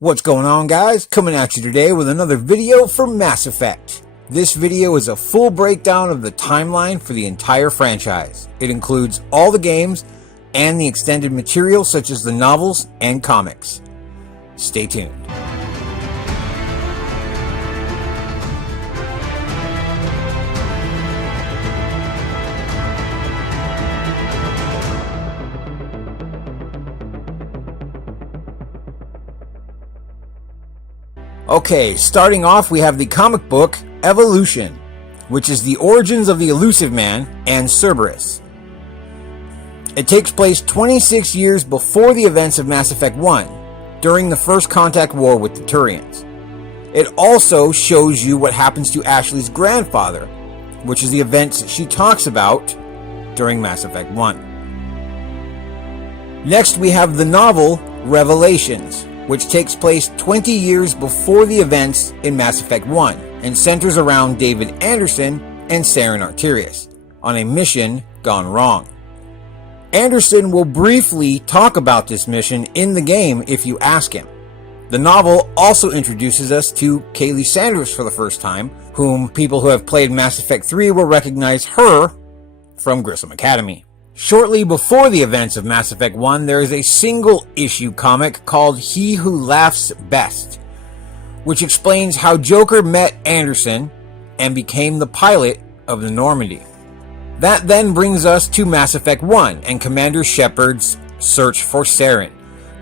What's going on, guys? Coming at you today with another video for Mass Effect. This video is a full breakdown of the timeline for the entire franchise. It includes all the games and the extended material such as the novels and comics. Stay tuned. Okay, starting off we have the comic book Evolution, which is the origins of the Elusive Man and Cerberus. It takes place 26 years before the events of Mass Effect 1, during the First Contact War with the Turians. It also shows you what happens to Ashley's grandfather, which is the events she talks about during Mass Effect 1. Next we have the novel Revelations, which takes place 20 years before the events in Mass Effect 1 and centers around David Anderson and Saren Arterius on a mission gone wrong. Anderson will briefly talk about this mission in the game if you ask him. The novel also introduces us to Kaylee Sanders for the first time, whom people who have played Mass Effect 3 will recognize her from Grissom Academy. Shortly before the events of Mass Effect 1, there is a single-issue comic called He Who Laughs Best, which explains how Joker met Anderson and became the pilot of the Normandy. That then brings us to Mass Effect 1 and Commander Shepard's search for Saren.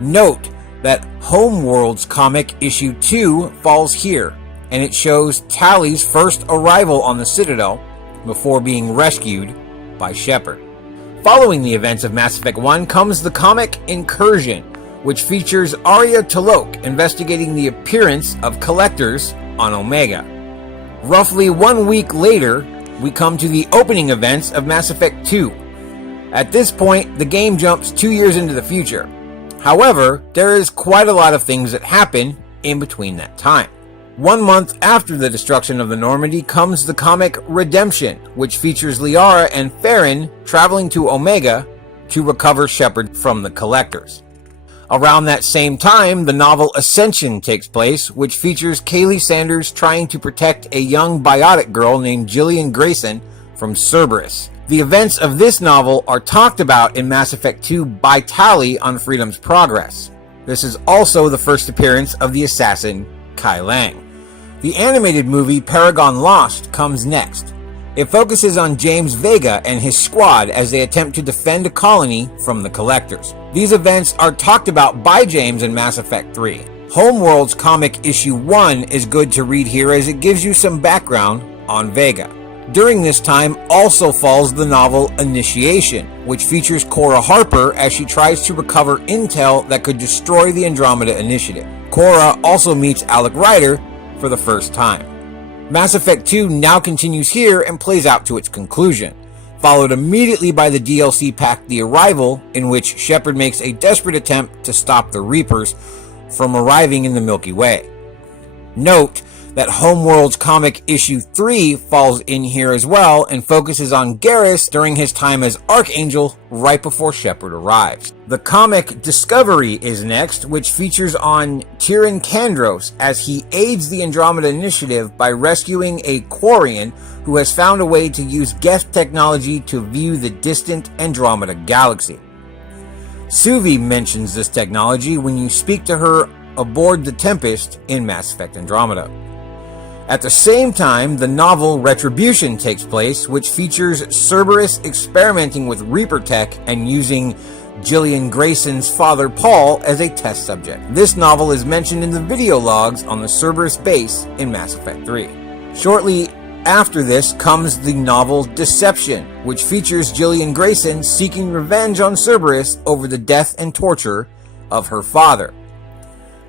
Note that Homeworld's comic issue 2 falls here, and it shows Tally's first arrival on the Citadel before being rescued by Shepard. Following the events of Mass Effect 1 comes the comic Incursion, which features Arya T'Loak investigating the appearance of collectors on Omega. Roughly 1 week later, we come to the opening events of Mass Effect 2. At this point, the game jumps 2 years into the future. However, there is quite a lot of things that happen in between that time. 1 month after the destruction of the Normandy comes the comic Redemption, which features Liara and Farron traveling to Omega to recover Shepard from the Collectors. Around that same time, the novel Ascension takes place, which features Kaylee Sanders trying to protect a young biotic girl named Jillian Grayson from Cerberus. The events of this novel are talked about in Mass Effect 2 by Tally on Freedom's Progress. This is also the first appearance of the assassin Kai Lang. The animated movie Paragon Lost comes next. It focuses on James Vega and his squad as they attempt to defend a colony from the Collectors. These events are talked about by James in Mass Effect 3. Homeworld's comic issue 1 is good to read here as it gives you some background on Vega. During this time also falls the novel Initiation, which features Cora Harper as she tries to recover intel that could destroy the Andromeda Initiative. Cora also meets Alec Ryder for the first time. Mass Effect 2 now continues here and plays out to its conclusion, followed immediately by the DLC pack The Arrival, in which Shepard makes a desperate attempt to stop the Reapers from arriving in the Milky Way. Note that Homeworld's comic issue 3 falls in here as well and focuses on Garrus during his time as Archangel right before Shepard arrives. The comic Discovery is next, which features on Tyrion Kandros as he aids the Andromeda Initiative by rescuing a Quarian who has found a way to use Geth technology to view the distant Andromeda galaxy. Suvi mentions this technology when you speak to her aboard the Tempest in Mass Effect Andromeda. At the same time, the novel Retribution takes place, which features Cerberus experimenting with Reaper tech and using Jillian Grayson's father Paul as a test subject. This novel is mentioned in the video logs on the Cerberus base in Mass Effect 3. Shortly after this comes the novel Deception, which features Jillian Grayson seeking revenge on Cerberus over the death and torture of her father.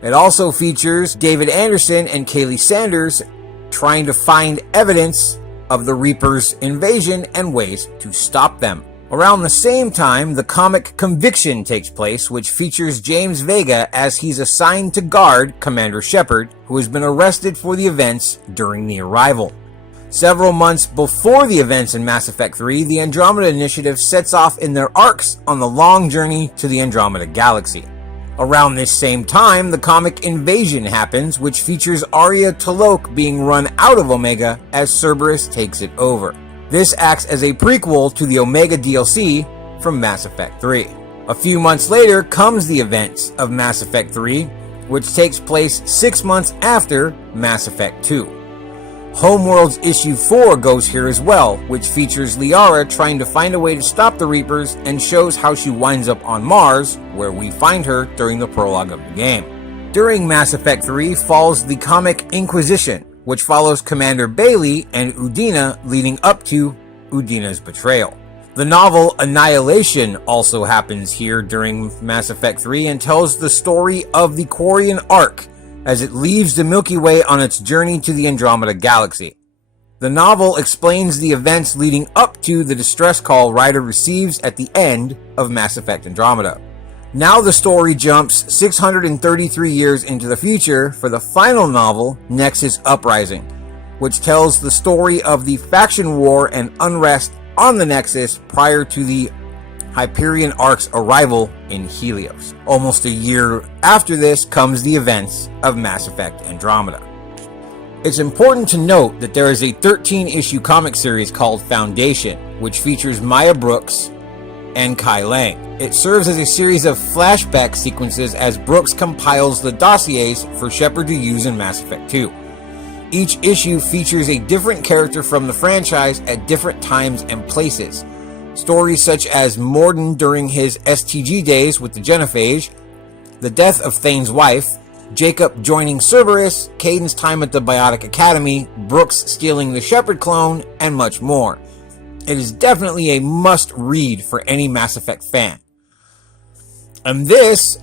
It also features David Anderson and Kaylee Sanders trying to find evidence of the Reapers' invasion and ways to stop them. Around the same time, the comic Conviction takes place, which features James Vega as he's assigned to guard Commander Shepard, who has been arrested for the events during the Arrival. Several months before the events in Mass Effect 3, the Andromeda Initiative sets off in their arcs on the long journey to the Andromeda Galaxy. Around this same time, the comic Invasion happens, which features Arya T'Loak being run out of Omega as Cerberus takes it over. This acts as a prequel to the Omega DLC from Mass Effect 3. A few months later comes the events of Mass Effect 3, which takes place 6 months after Mass Effect 2. Homeworld's Issue 4 goes here as well, which features Liara trying to find a way to stop the Reapers and shows how she winds up on Mars, where we find her during the prologue of the game. During Mass Effect 3 falls the comic Inquisition, which follows Commander Bailey and Udina leading up to Udina's betrayal. The novel Annihilation also happens here during Mass Effect 3 and tells the story of the Quarian Ark, as it leaves the Milky Way on its journey to the Andromeda Galaxy. The novel explains the events leading up to the distress call Ryder receives at the end of Mass Effect Andromeda. Now the story jumps 633 years into the future for the final novel, Nexus Uprising, which tells the story of the faction war and unrest on the Nexus prior to the Hyperion Ark's arrival in Helios. Almost a year after this comes the events of Mass Effect Andromeda. It's important to note that there is a 13-issue comic series called Foundation, which features Maya Brooks and Kai Lang. It serves as a series of flashback sequences as Brooks compiles the dossiers for Shepard to use in Mass Effect 2. Each issue features a different character from the franchise at different times and places. Stories such as Morden during his STG days with the Genophage, the death of Thane's wife, Jacob joining Cerberus, Kaiden's time at the Biotic Academy, Brooks stealing the Shepard clone, and much more. It is definitely a must-read for any Mass Effect fan. And this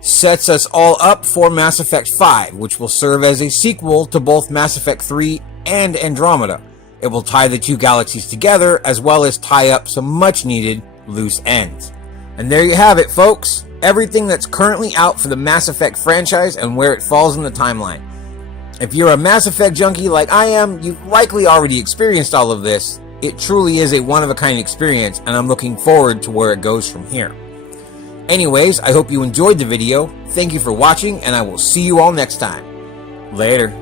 sets us all up for Mass Effect 5, which will serve as a sequel to both Mass Effect 3 and Andromeda. It will tie the two galaxies together, as well as tie up some much-needed loose ends. And there you have it, folks. Everything that's currently out for the Mass Effect franchise and where it falls in the timeline. If you're a Mass Effect junkie like I am, you've likely already experienced all of this. It truly is a one-of-a-kind experience, and I'm looking forward to where it goes from here. Anyways, I hope you enjoyed the video. Thank you for watching, and I will see you all next time. Later.